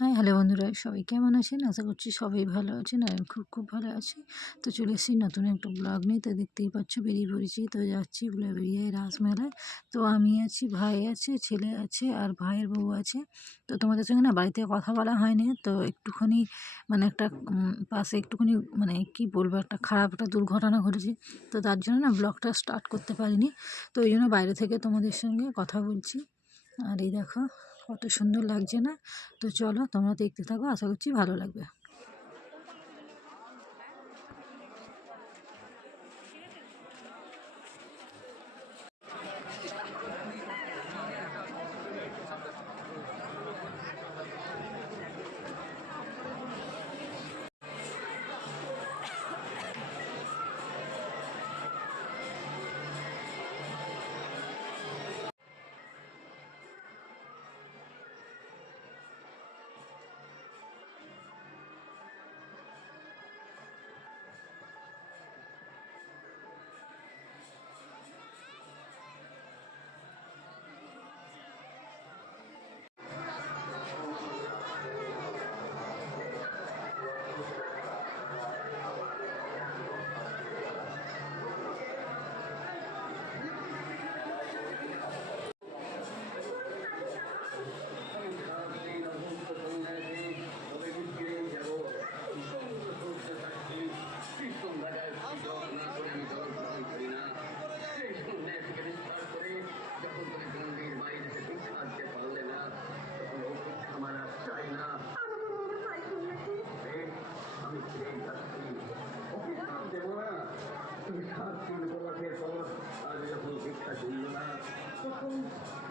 Hi hello বন্ধুরা, সবাই কেমন আছেন? আশা করছি সবাই ভালো আছেন আর আমি খুব ভালো আছি। তো চলে এসেছি নতুন একটা ব্লগ নিয়ে। তো দেখতেই পাচ্ছ বেরিয়ে পড়েছি, তো যাচ্ছি উলাবেড়িয়ায় রাসমেলায়। তো আমি আছি, ভাই আছে, ছেলে আছে আর ভাইয়ের বউ আছে। তো তোমাদের সঙ্গে না বাড়িতে কথা বলা হয়নি, তো একটুখানি মানে একটা পাশে একটুখানি মানে কি বলবো, একটা খারাপ একটা দুর্ঘটনা ঘটেছে। তো তার জন্য না ব্লগটা স্টার্ট করতে পারিনি। তো ওই জন্য বাইরে থেকে তোমাদের সঙ্গে কথা বলছি। আর এই দেখো কত সুন্দর লাগছে না? তো চলো তোমরা দেখতে থাকো, আশা করছি ভালো লাগবে। তুমি সাত দিন উপবাসের পর আজ যখন শিক্ষা ছিল না তখন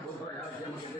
বোধহয় আজ আমাকে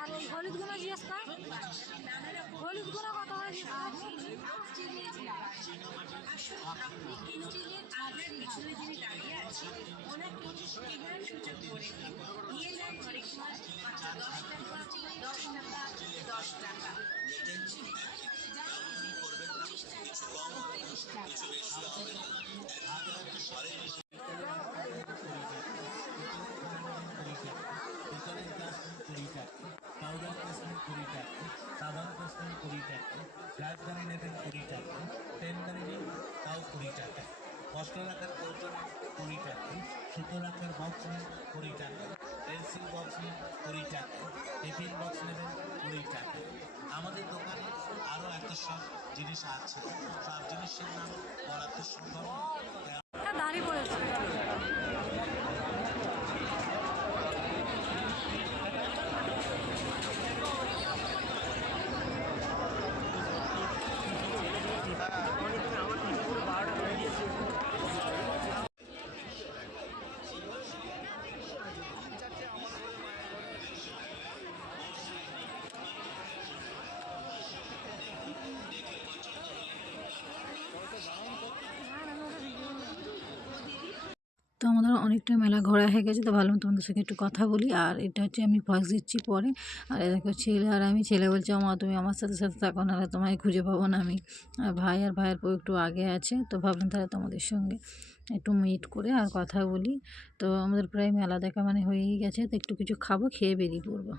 আর ওই হলুদ গুলো জিজ্ঞেস কর, হলুদ গুলো কত করে পাউডার প্লেসমেন্ট 20 টাকা, সাবান প্লেসমেন্ট 20 টাকা, রাজধানী নেবেন 20 টাকা, পেনকারি নিন তাও 20 টাকা, মশলা রাখার কৌটো 20 টাকা, সুতো রাখার বক্স নিন 20 টাকা, পেন্সিল বক্স নিন 20 টাকা, টিফিন বক্স নেবেন 20 টাকা। আমাদের দোকানে আরও একটা সব জিনিস আছে, সব জিনিসের নাম বলা তো সম্ভব না। দাঁড়িয়ে পড়েছে। তো আমাদের অনেকটা মেলা ঘোরা হয়ে গেছে, তো ভাবলাম তোমাদের সঙ্গে একটু কথা বলি। আর এটা হচ্ছে আমি ভয়েস দিচ্ছি পরে। আর দেখো ছেলে আর আমি, ছেলে বলছে মা তুমি আমার সাথে সাথে থাকো, নাহলে তোমায় খুঁজে পাবো না আমি। আর ভাই আর ভাইয়ের বউ একটু আগে আছে, তো ভাবলাম তাহলে তোমাদের সঙ্গে একটু মিট করে আর কথা বলি। তো আমাদের প্রায় মেলা দেখা মানে হয়েই গেছে, তো একটু কিছু খাবো, খেয়ে বেরিয়ে পড়বো।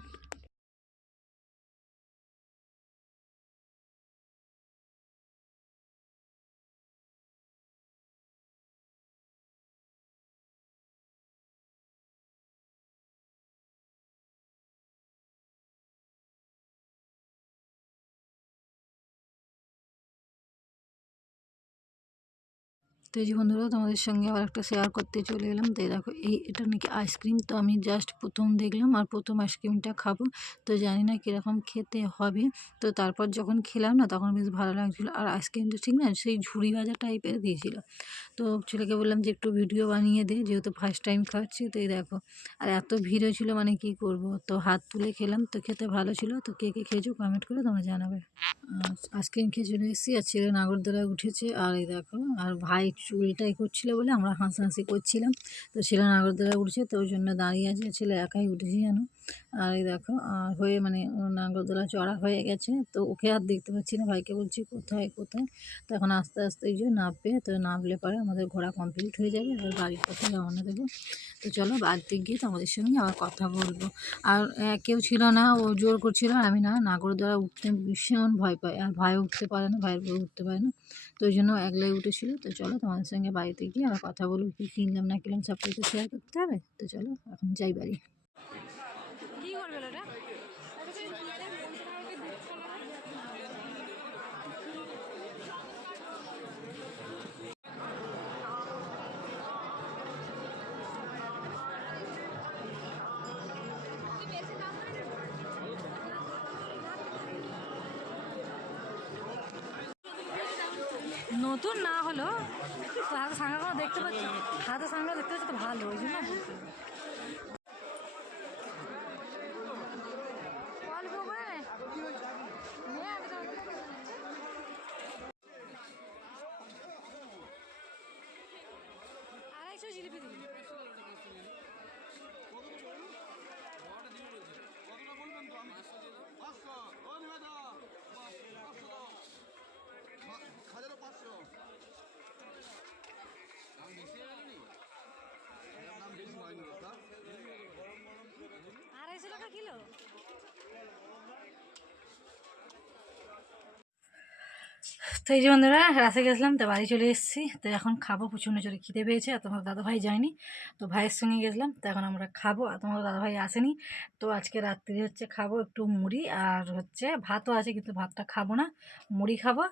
তো এই যে বন্ধুরা তোমাদের সঙ্গে আবার একটা শেয়ার করতে চলে এলাম। তো এই দেখো এটা নাকি আইসক্রিম। তো আমি জাস্ট প্রথম দেখলাম আর প্রথম আইসক্রিমটা খাবো। তো জানি না কীরকম খেতে হবে। তো তারপর যখন খেলাম না তখন বেশ ভালো লাগছিলো। আর আইসক্রিমটা ঠিক না সেই ঝুড়ি ভাজা টাইপের দিয়েছিল। তো ছেলেকে বললাম যে একটু ভিডিও বানিয়ে দে, যেহেতু ফার্স্ট টাইম খাচ্ছি। তো এই দেখো আর এত ভিড় হয়েছিলো, মানে কি করব, তো হাত তুলে খেলাম। তো খেতে ভালো ছিল। তো কে কে খেয়েছো কমেন্ট করে তোমরা জানাবে। আইসক্রিম খেয়ে চলে এসেছি আর ছেলে নাগরদোলায় উঠেছে। আর এই দেখো আর ভাই চুলটাই করছিল বলে আমরা হাসাহাসি করছিলাম। তো ছেলে নাগরদোলায় উঠছে, তো ওই জন্য দাঁড়িয়ে আছে, ছেলে একাই উঠেছি জানো। আর এই দেখো আর হয়ে মানে ও নাগরদোলা চড়া হয়ে গেছে। তো ওকে আর দেখতে পাচ্ছি না, ভাইকে বলছি কোথায় কোথায়। তো এখন আস্তে আস্তে এই যে নামবে, তো নামলে পরে আমাদের ঘোরা কমপ্লিট হয়ে যাবে, আর বাড়ির পথে রওনা দেবো। তো চলো বাড়িতে গিয়ে তোমাদের সঙ্গে আবার কথা বলবো। আর কেউ ছিল না, ও জোর করছিল, আর আমি না নাগরদোলা উঠতে ভীষণ ভয় পাই। আর ভাই উঠতে পারে না, ভাইয়ের বউ উঠতে পারে না। তো ওই জন্য একলাই উঠেছিল। তো চলো তোমাদের সঙ্গে বাড়িতে গিয়ে আবার কথা বলবো, কী কিনলাম না কিনলাম সব কিছু শেয়ার করতে হবে। তো চলো এখন যাই বাড়ি। কী করবে ওটা? নতুন না হলো তো হাতে সাঙ্গাগুলো দেখতে পাচ্ছি, হাতে সাঙ্গা দেখতে পাচ্ছি তো ভালো, ওই জন্য বলছি। অল্প করে নে। নে, আমি তো- আড়াইশো জিলিপি দিবি। আড়াইশো টাকা কিলো। তো এই যে বন্ধুরা রাতে গেছিলাম, তো বাড়ি চলে এসেছি। তো এখন খাবো, প্রচণ্ড জোরে খিদে পেয়েছে। আর তোমার দাদাভাই যায়নি, তো ভাইয়ের সঙ্গে গেছিলাম। তো এখন আমরা খাবো, আর তোমার দাদাভাই আসেনি। তো আজকে রাত্রি হচ্ছে খাবো একটু মুড়ি, আর হচ্ছে ভাতও আছে কিন্তু ভাতটা খাবো না, মুড়ি খাবো।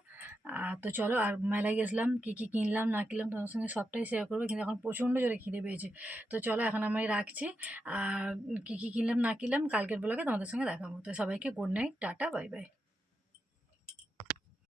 তো চলো, আর মেলায় গেছিলাম, কী কী কিনলাম না কিনলাম তোমার সঙ্গে সবটাই শেয়ার করবো। কিন্তু এখন প্রচণ্ড জোরে খিদে পেয়েছে। তো চলো এখন আমি রাখছি। আর কী কী কিনলাম না কিনলাম কালকের ব্লগে তোমাদের সঙ্গে দেখাবো। তো সবাইকে good night, tata, bye bye.